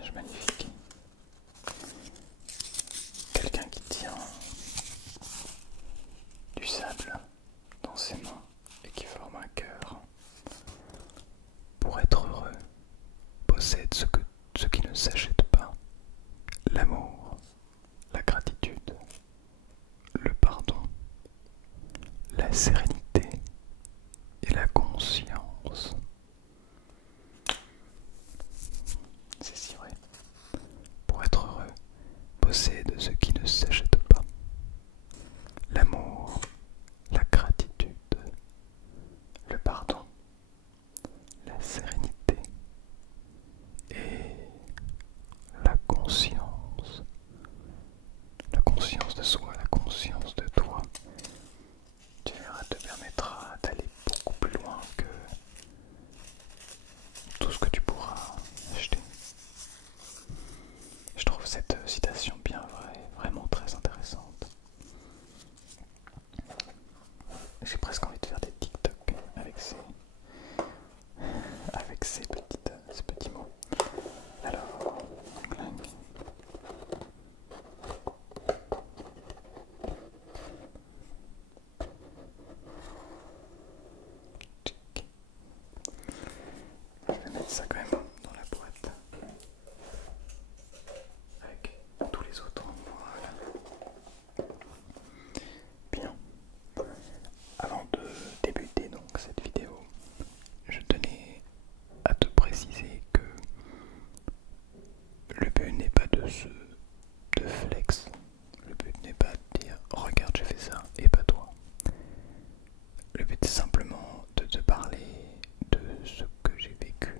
image magnifique. Quelqu'un qui tient du sable dans ses mains et qui forme un cœur. Pour être heureux, possède ce qui ne s'achète pas: l'amour, la gratitude, le pardon, la sérénité et la conscience. C'est si vrai. Pour être heureux, possède ce qui ne s'achète pas: l'amour, la gratitude, le pardon, la sérénité et la conscience. La conscience de soi, la conscience de toi. Tu verras, te permettra d'aller beaucoup plus loin que tout ce que tu pourras acheter. Je trouve cette citation bien vraie, vraiment très intéressante. J'ai presque envie de faire des TikTok avec ces petits mots. Alors, clang. Tchic. Je vais mettre ça quand même dans la boîte avec tous les autres. Voilà. Bien. Avant de débuter donc cette vidéo, je tenais à te préciser que le but n'est pas de flex. Le but n'est pas de dire regarde j'ai fait ça et pas toi. Le but c'est simplement de te parler de ce que j'ai vécu,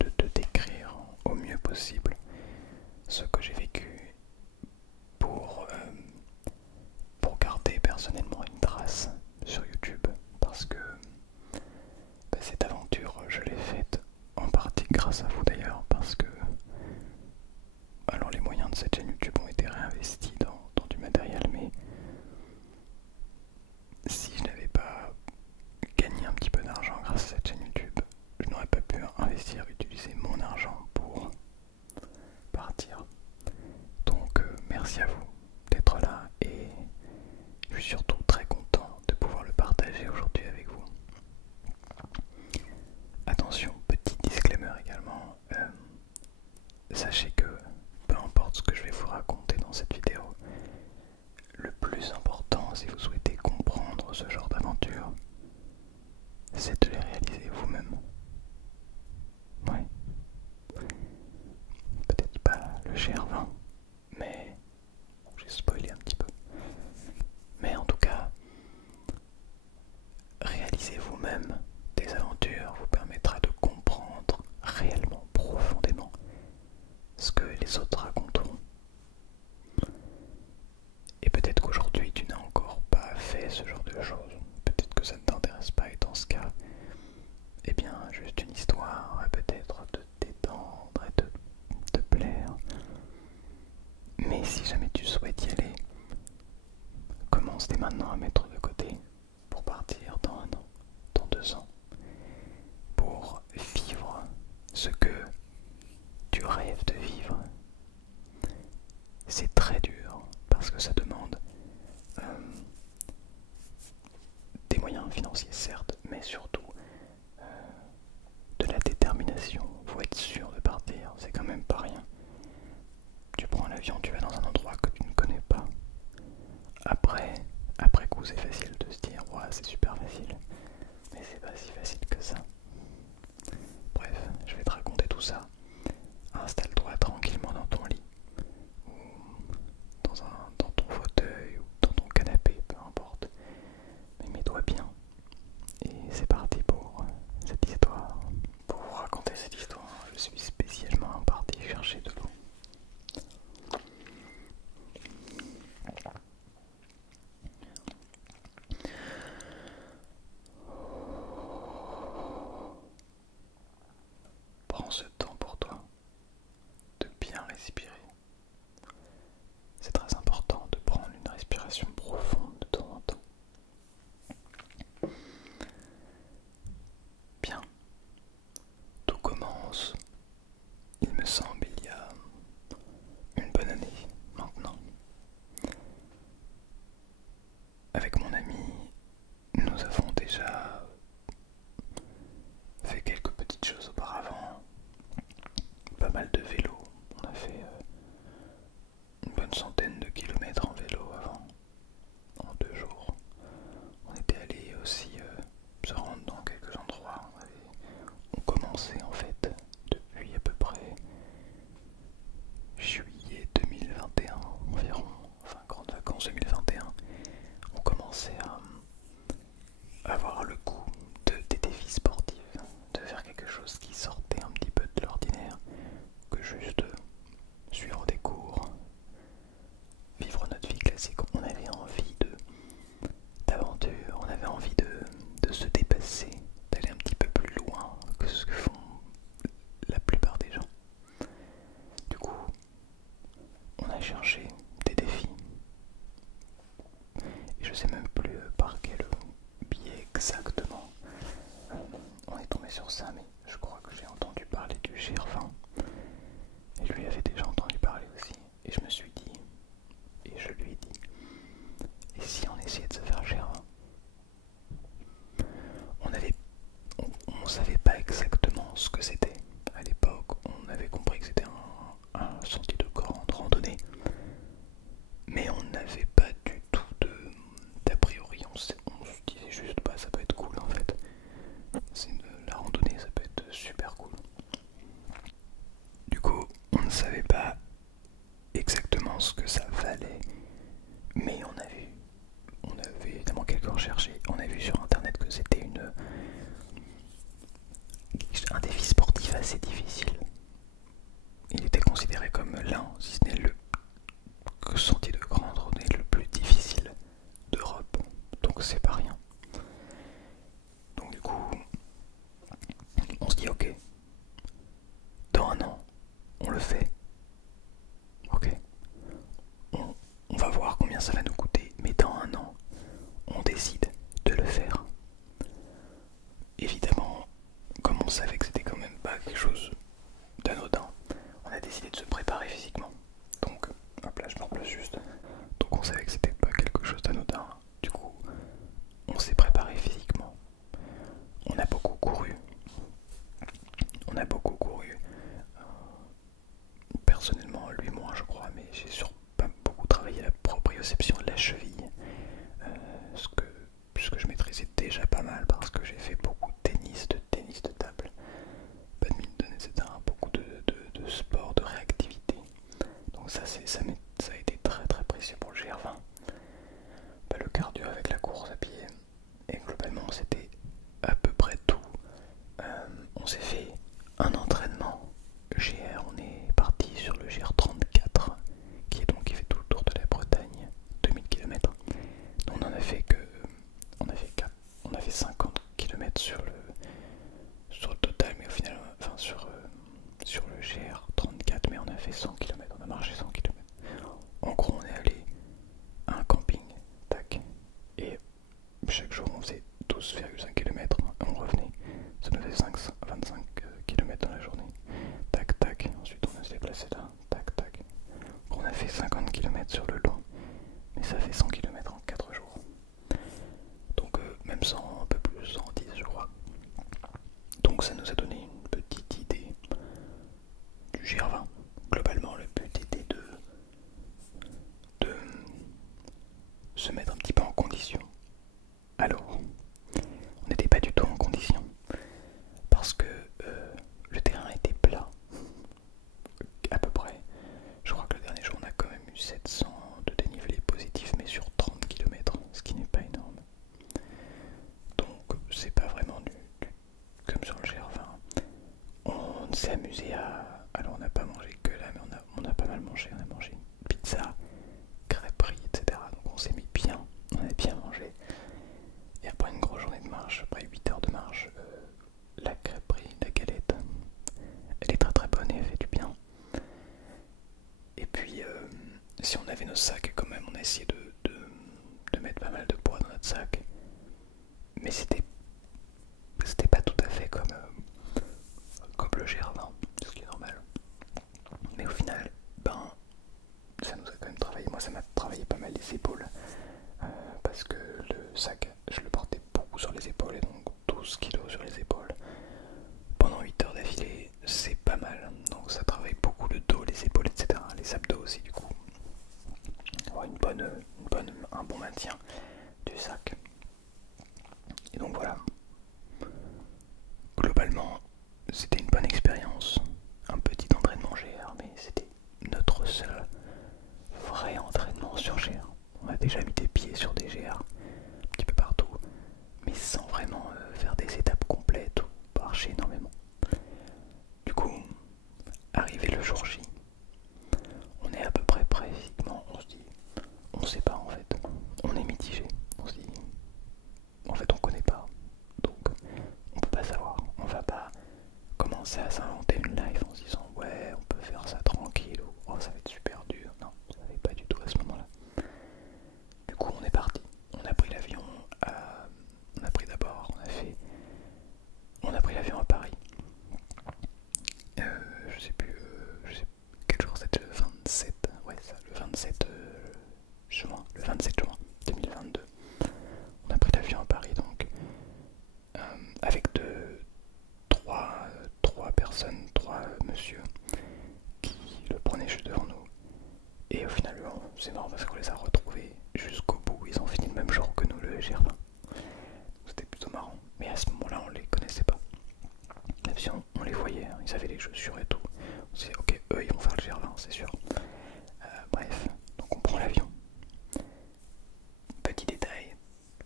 de te décrire au mieux possible ce que j'ai vécu pour, garder personnellement une trace sur YouTube, parce que cette aventure je l'ai faite en partie grâce à vous d'ailleurs, parce que alors les moyens de cette chaîne YouTube ont été réinvestis dans du matériel, mais si je n'avais pas gagné un petit peu d'argent grâce à cette chaîne YouTube, je n'aurais pas pu investir, utiliser mon argent pour partir. Donc merci à vous d'être là et je suis surtout très content de pouvoir le partager aujourd'hui avec vous. Attention, petit disclaimer également, sachez que peu importe ce que je vais vous raconter dans cette vidéo, le plus important si vous souhaitez comprendre ce genre d'aventure, c'est de les réaliser vous-même. Ouais. Peut-être pas le GR20, mais j'ai spoilé un petit peu. Mais en tout cas, réaliser vous-même des aventures vous permettra de comprendre réellement, profondément, ce que les autres raconteront. Et peut-être qu'aujourd'hui tu n'as encore pas fait ce genre de choses, peut-être que ça ne t'intéresse pas, et dans ce cas, eh bien juste une histoire va peut-être te détendre et te plaire. Mais si jamais tu souhaites y aller, commence dès maintenant à mettre de côté pour partir dans 1 an, dans 2 ans, pour vivre ce que tu rêves de vivre. C'est très dur parce que ça demande des moyens financiers certes, mais surtout de la détermination. Faut être sûr de partir, c'est quand même pas rien. Tu prends l'avion, tu vas dans un endroit que tu ne connais pas. Après coup, c'est facile de se dire ouais, c'est super facile, mais c'est pas si facile que ça. Bref, je vais te raconter tout ça. Installe-toi tranquillement dans ton lit, ou dans ton fauteuil, ou dans ton canapé, peu importe. Mais mets-toi bien. Et c'est parti pour cette histoire. Pour vous raconter cette histoire, je suis spécialement parti chercher de l'eau. Prends ce temps pour toi, de Et je me suis dit, et je lui ai dit, et si on essayait de se faire Gervin? On savait pas exactement ce que c'était. À l'époque, on avait compris que c'était un sentier de grande randonnée, mais on n'avait pas du tout d'a priori. On se disait juste, bah ça peut être cool en fait. La randonnée, ça peut être super cool. Du coup, on ne savait pas exactement ce que ça valait, mais on avait évidemment quelques recherches et on a vu sur internet que c'était un défi sportif assez difficile. Il était considéré comme l'un, si ce n'est le sentier de grande randonnée le plus difficile d'Europe, donc c'est pas rien. Donc du coup, on se dit ok, dans un an, on le fait. Ok, on va voir combien ça va nous coûter, mais dans un an, on décide de le faire. Évidemment, comme on savait que c'était quand même pas quelque chose d'anodin, on a décidé de se préparer physiquement. Donc, hop là, je me replace juste. Donc on savait que c'était pas quelque chose d'anodin. Du coup, on s'est préparé physiquement. On a beaucoup couru. On a beaucoup couru. Personnellement, lui moins je crois, mais j'ai surtout pas beaucoup travaillé la proprioception de la cheville. Ce que je maîtrisais déjà pas mal parce que j'ai fait beaucoup de tennis de table, badminton, etc. Beaucoup de sport, de réactivité. Donc ça a été très très précieux pour le GR20. Le cardio avec la course à pied. Et globalement c'était à peu près tout. On s'est fait un entraînement GR, on est parti sur le GR34 qui fait tout le tour de la Bretagne, 2000 km. On en a fait que on a fait 50 km sur le total, mais au final, enfin sur le GR34, mais on a fait 100 km, on a marché 100 km. En gros, on est allé à un camping, tac, et chaque jour on faisait 12,5 km, on revenait, ça nous faisait 25 km dans la journée, tac tac, ensuite on se déplacé là, tac tac. On a fait 50 km sur le long, mais ça fait 100 km en 4 jours. Donc même 100, un peu plus, 110 je crois. Donc ça nous a donné une petite idée du GR20. Globalement le but était de se mettre un petit peu en condition. Alors, on n'était pas du tout en condition parce que le terrain était plat, à peu près. Je crois que le dernier jour on a quand même eu 700 de dénivelé positif, mais sur 30 km, ce qui n'est pas énorme. Donc c'est pas vraiment comme sur le GR20. On s'est amusé à... Alors on n'a pas mangé que là, mais on a pas mal mangé. On a mangé une pizza, crêperie, etc. Donc on s'est mis bien, on a bien mangé. Et après une grosse journée de marche, après 8 heures de marche, la crêperie, la galette, elle est très très bonne et elle fait du bien. Et puis si on avait nos sacs quand même, on a essayé de mettre pas mal de poids dans notre sac. Mais c'était pas tout à fait comme le GR20, ce qui est normal. Mais au final, ça nous a quand même travaillé. Moi ça m'a travaillé pas mal les épaules. Parce que le sac, je le portais beaucoup sur les épaules, et donc 12 kilos sur les épaules. Pendant 8 heures d'affilée, c'est pas mal. Donc ça travaille beaucoup le dos, les épaules, etc. Les abdos aussi du coup. Avoir une bonne c'est marrant parce qu'on les a retrouvés jusqu'au bout, ils ont fini le même jour que nous, le Gervin. C'était plutôt marrant, mais à ce moment-là on les connaissait pas. Même si on les voyait, hein, ils avaient les chaussures et tout. On s'est dit ok, eux ils vont faire le Gervin, c'est sûr. Bref, donc on prend l'avion. Petit détail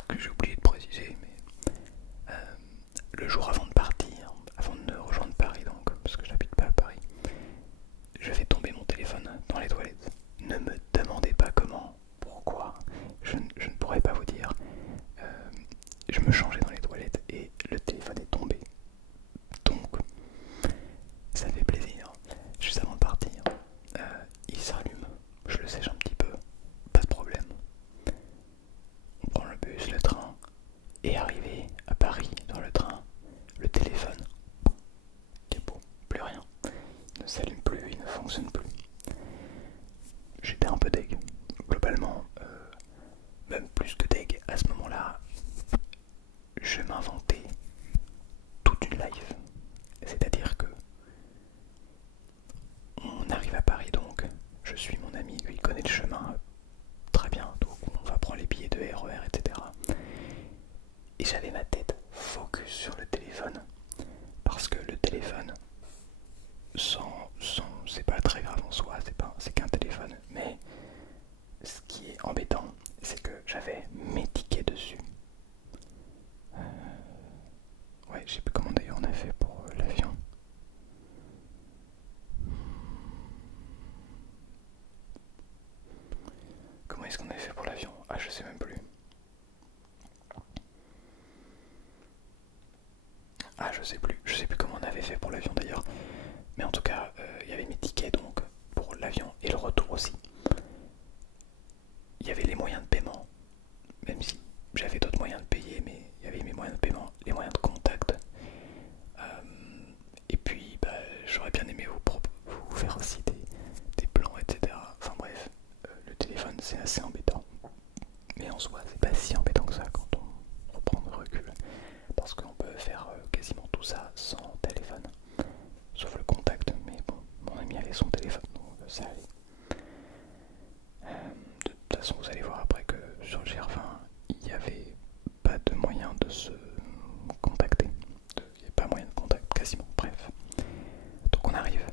que j'ai oublié de préciser, mais le jour avant de partir, avant de rejoindre Paris donc, parce que j'habite pas à Paris, je fais tomber mon téléphone dans les toilettes. Ne me demandez pas comment, pourquoi, je ne pourrais pas vous dire. Je me changeais dans les toilettes et le téléphone est tombé. Donc, ça fait plaisir. Juste avant de partir, il s'allume, je le sèche un petit peu, pas de problème. On prend le bus, le train, et arrivé à Paris dans le train, le téléphone, capot, plus rien. Il ne s'allume plus, il ne fonctionne plus. J'étais un peu deg. Globalement, même plus que deg, à ce moment-là, je m'inventais toute une life. C'est-à-dire que on arrive à Paris donc, je suis mon ami, lui il connaît le chemin très bien, donc on va prendre les billets de RER, etc. Et j'avais ma tête focus sur le téléphone, parce que le téléphone, c'est pas très grave en soi, c'est qu'un téléphone, mais ce qui est embêtant, c'est que j'avais mes tickets dessus. Ouais, je sais plus comment d'ailleurs on a fait pour l'avion. Comment est-ce qu'on avait fait pour l'avion? Ah, je sais même plus. Ah, je sais plus comment on avait fait pour l'avion d'ailleurs. Mais en tout cas, il y avait mes tickets donc pour l'avion et le retour aussi. Il y avait les moyens de paiement, même si j'avais d'autres moyens de payer, mais il y avait mes moyens de paiement, les moyens de contact. Et puis, j'aurais bien aimé vous faire aussi des plans, etc. Enfin bref, le téléphone c'est assez embêtant. Mais en soi, c'est pas si embêtant que ça quand on reprend le recul. Parce qu'on peut faire quasiment tout ça sans téléphone. Sauf le contact, mais bon, mon ami avait son téléphone, donc ça allait. De toute façon, vous allez voir après que sur le GR20, il n'y avait pas de moyen de se contacter. Il n'y avait pas moyen de contact, quasiment. Bref. Donc on arrive,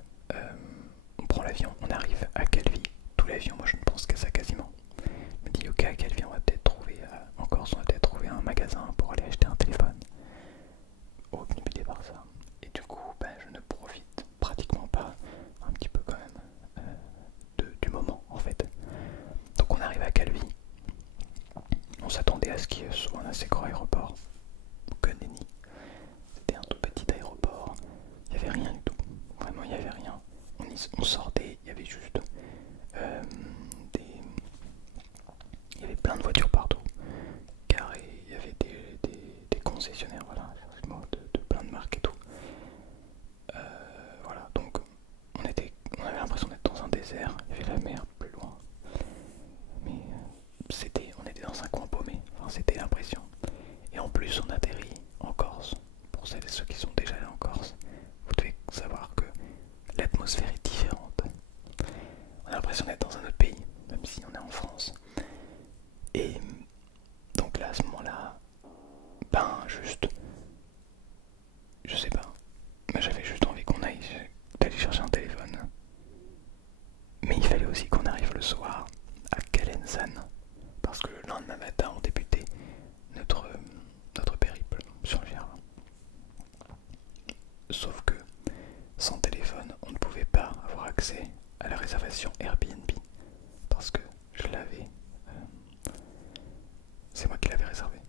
on prend l'avion, on arrive à Calvi. Tout l'avion, moi je ne pense qu'à ça quasiment. Je me dis, ok, à Calvi, on va peut-être trouver, en Corse, on va peut-être trouver un magasin pour aller acheter un téléphone. Obnubilé par ça. Et du coup, je ne profite pratiquement pas, un petit peu quand même, du moment en fait. Donc on arrive à Calvi. On s'attendait à ce qu'il soit un assez grand aéroport. Que nenni. C'était un tout petit aéroport. Il n'y avait rien du tout. Vraiment, il n'y avait rien. On sortait, il y avait juste il y avait plein de voitures partout. Carré, il y avait des concessionnaires, voilà, de plein de marques et tout. Voilà, donc on avait l'impression d'être dans un désert. Il y avait la mer plus loin. Mais on était dans un coin paumé. Enfin, c'était l'impression. Et en plus, on atterrit en Corse. Pour celles et ceux qui sont déjà allés en Corse, vous devez savoir que l'atmosphère est différente. On a l'impression d'être dans un autre pays, même si on est en France. Et donc là, à ce moment-là, juste, je sais pas, mais j'avais juste envie qu'on aille d'aller chercher un téléphone. Mais il fallait aussi qu'on arrive le soir à Calenzane, parce que le lendemain matin, on débutait notre périple sur le Gervin. Sauf que sans téléphone, on ne pouvait pas avoir accès à la réservation Airbnb, parce que je l'avais, c'est moi qui l'avais réservé.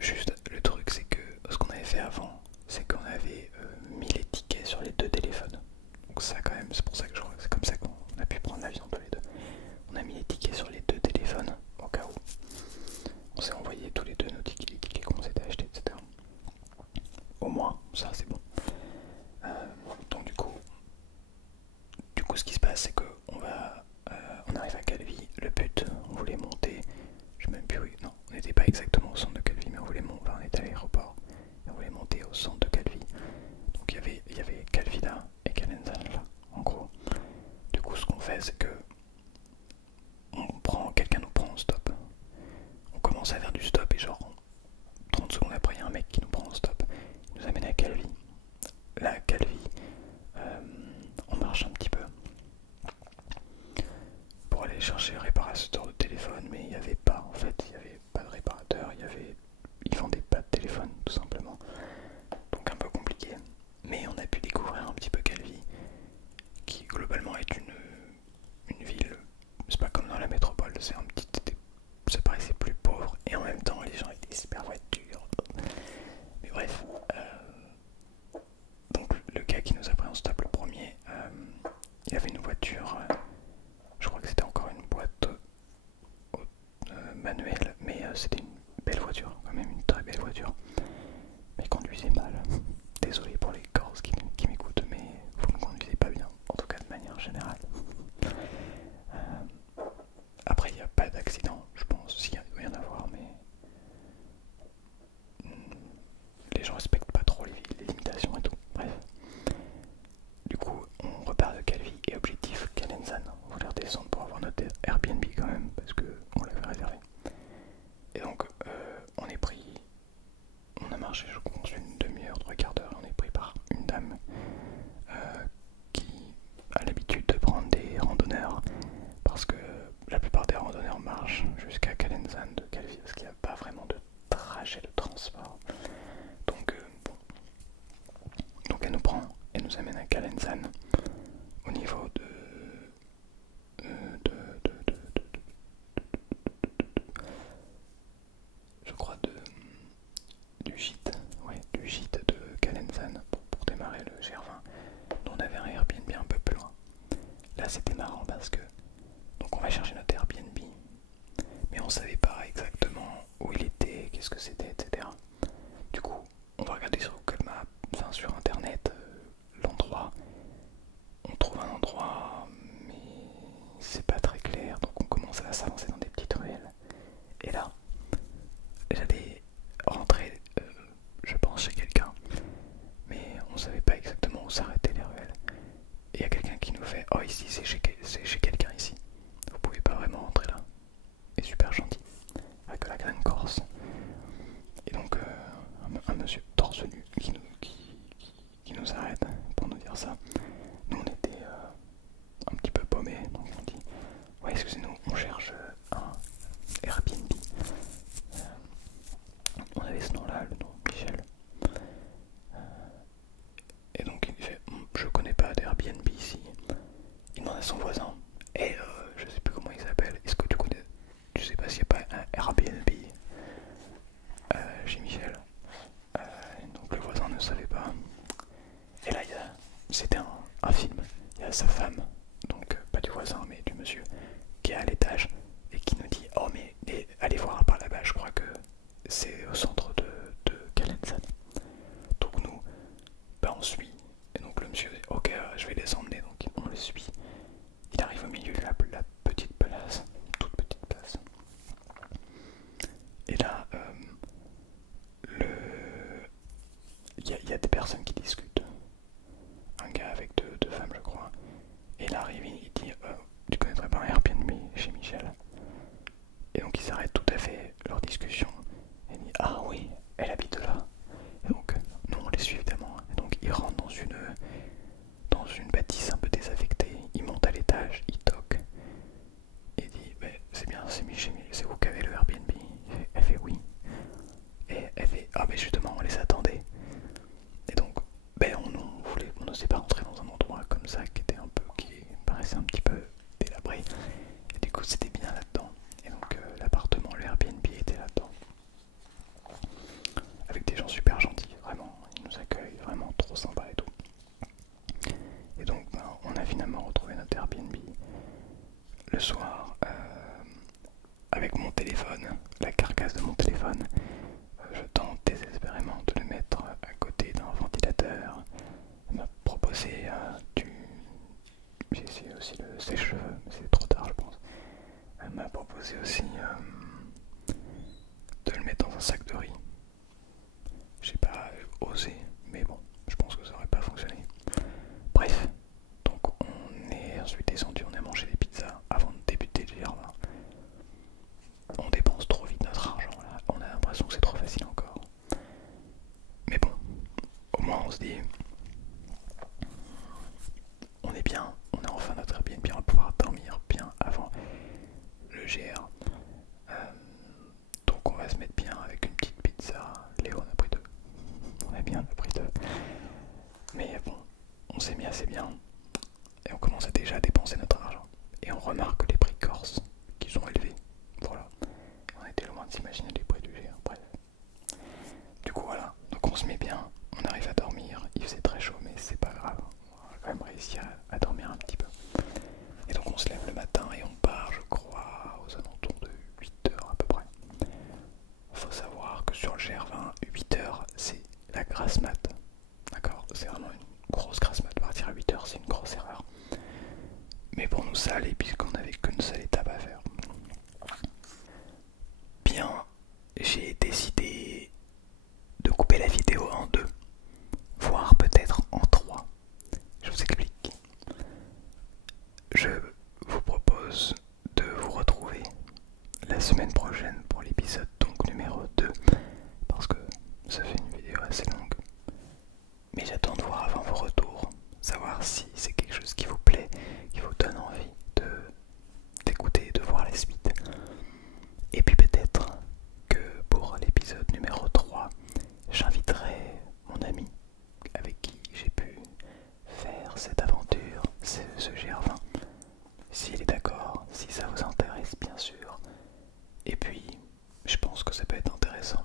Juste le truc, c'est que ce qu'on avait fait avant, c'est qu'on avait mis les tickets sur les deux téléphones. Donc ça quand même, c'est pour ça que c'est comme ça qu'on a pu prendre l'avion tous les deux. On a mis les tickets sur les deux téléphones au cas où. On s'est envoyé tous les deux nos tickets, les tickets qu'on s'était achetés, etc. Au moins, ça c'est bon. Donc du coup, ce qui se passe, c'est que on arrive à Calvi. Le but, on voulait monter. Je sais même plus où. Non, on n'était pas exactement au centre de Calvi, mais on voulait monter. Enfin, on était à l'aéroport et on voulait monter au centre de Calvi. Donc il y avait Calvi là et Calenzane là, en gros. Du coup, ce qu'on fait, c'est que cherché réparateur de téléphone, mais il n'y avait pas, en fait, il n'y avait pas de réparateur, ils vendaient pas de téléphone, tout simplement. Donc un peu compliqué. Mais on a pu découvrir un petit peu Calvi, qui globalement est une ville, c'est pas comme dans la métropole, c'est un petit, ça paraissait plus pauvre, et en même temps les gens étaient super voitures. Mais bref, donc le gars qui nous a pris en stop le premier, il avait une voiture, je crois que c'était encore une boîte manuelle, mais c'était une belle voiture, quand même une très belle voiture, mais il conduisait mal. Désolé pour les Corses qui m'écoutent, mais vous ne conduisez pas bien, en tout cas de manière générale. Après, il n'y a pas d'accident, je pense, s'il doit y en avoir, mais les gens respectent pas trop les limitations et tout. Bref. Du coup, on repart de Calvi et objectif Calenzane. On voulait redescendre pour avoir notre Airbnb quand même, parce qu'on l'avait réservé. Et donc, on est pris, on a marché, je pense, une demi-heure, 3/4 d'heure, et on est pris par une dame qui a l'habitude de prendre des randonneurs, parce que la plupart des randonneurs marchent jusqu'à Calenzane de Calvi, parce qu'il n'y a pas vraiment de trajet de transport. Donc, bon. Donc elle nous prend, elle nous amène à Calenzane, au niveau je crois du gîte, ouais, du gîte de Calenzane pour démarrer le GR20. Nous on avait un Airbnb un peu plus loin. Là c'était marrant parce que donc on va chercher notre Airbnb, mais on savait pas exactement où il était, qu'est-ce que c'était, etc. Du coup, on va regarder sur Google Maps, enfin sur internet, l'endroit. On trouve un endroit, mais c'est pas très clair, donc on commence à s'avancer dans des petites ruelles. Et là, j'allais rentrer, je pense, chez quelqu'un, mais on savait pas exactement où s'arrêtaient les ruelles. Et il y a quelqu'un qui nous fait: oh, ici, c'est chez quelqu'un ici. Vous pouvez pas vraiment rentrer là. Et super gentil, avec la graine corse. Et donc, un monsieur torse nu qui nous arrête pour nous dire ça. Nous, on était un petit peu paumés, donc on dit: ouais, excusez-nous, on cherche un Airbnb. On avait ce nom-là, le nom Michel. Et donc il fait: je connais pas d'Airbnb ici. Il demande à son voisin: et je sais plus comment il s'appelle, est-ce que tu connais, je sais pas s'il n'y a pas un Airbnb chez Michel. Donc le voisin ne savait pas. Et là, c'était un film. Il y a sa femme, donc pas du voisin mais du monsieur, qui est à l'étage et qui nous dit: oh mais allez voir par là-bas, je crois que c'est au centre de Calenzane. Donc nous, on suit. Et donc le monsieur dit: ok, je vais les emmener. Donc on les suit. Il arrive au milieu de la petite place, toute petite place. Et là, il y a des personnes qui discutent. Un gars avec deux femmes, je crois. Et il arrive, il dit: tu connaîtrais pas un Airbnb chez Michel? Et donc ils s'arrêtent tout à fait leur discussion. Et il dit: ah oui, elle habite là. Et donc nous on les suit évidemment. Et donc ils rentrent dans une bâtisse un peu désaffectée. Ils montent à l'étage, ils toquent. Et il dit: c'est bien, c'est Michel, c'est vous qui avez le Airbnb? Elle fait oui. Et elle fait: ah mais justement on les attendait. Et donc on n'osait pas rentrer dans un endroit comme ça qui paraissait un petit peu délabré. Et du coup c'était bien là-dedans. Et donc l'appartement, le Airbnb était là-dedans. Avec des gens super gentils, vraiment. Ils nous accueillent, vraiment trop sympa et tout. Et donc on a finalement retrouvé notre Airbnb. Le soir, avec mon téléphone, la carcasse de mon téléphone, je tente désespérément de le mettre à côté d'un ventilateur. Elle m'a proposé j'ai essayé aussi le sèche-cheveux, mais c'est trop tard je pense. Elle m'a proposé aussi de le mettre dans un sac de riz. J'ai pas osé, mais bon, je pense que ça aurait pas fonctionné. Bref, donc on est ensuite descendu, on a mangé des pizzas avant de débuter le GR20. On dépense trop vite notre argent là, on a l'impression que c'est trop facile encore. Mais bon, au moins on se dit: on est bien, on a enfin notre Airbnb, on va pouvoir dormir bien avant. le GR. Donc on va se mettre bien avec une petite pizza. Léo en a pris deux. On a bien pris deux. Mais bon, on s'est mis assez bien. Et on commence à déjà dépenser notre argent. Et on remarque les prix corses qui sont élevés. Voilà. On était loin de s'imaginer les prix du GR. Bref. Du coup voilà. Donc on se met bien. On arrive à dormir. Il faisait très chaud mais c'est pas grave. On a quand même réussi à dormir un petit peu. Et donc on se lève le matin et on part, je crois, aux alentours de 8 heures à peu près. Faut savoir que sur le GR20, 8 heures c'est la grasse mat. D'accord? C'est vraiment une grosse grasse mat. Partir à 8 heures c'est une grosse erreur. Mais pour nous ça allait puisqu'on n'avait qu'une seule étape à faire. Bien, j'ai décidé de couper la vidéo en deux, voire peut-être en trois. Je vous explique. Je vous propose de vous retrouver la semaine prochaine pour l'épisode donc numéro 2 parce que ça fait une vidéo assez longue. Mais j'attends de voir avant vos retours, savoir si c'est quelque chose qui vous plaît, qui vous donne envie d'écouter, de voir la suite. Et puis peut-être que pour l'épisode numéro 3, j'inviterai mon ami avec qui j'ai pu faire cette aventure, ce GR20. S'il est d'accord, si ça vous intéresse bien sûr. Et puis, je pense que ça peut être intéressant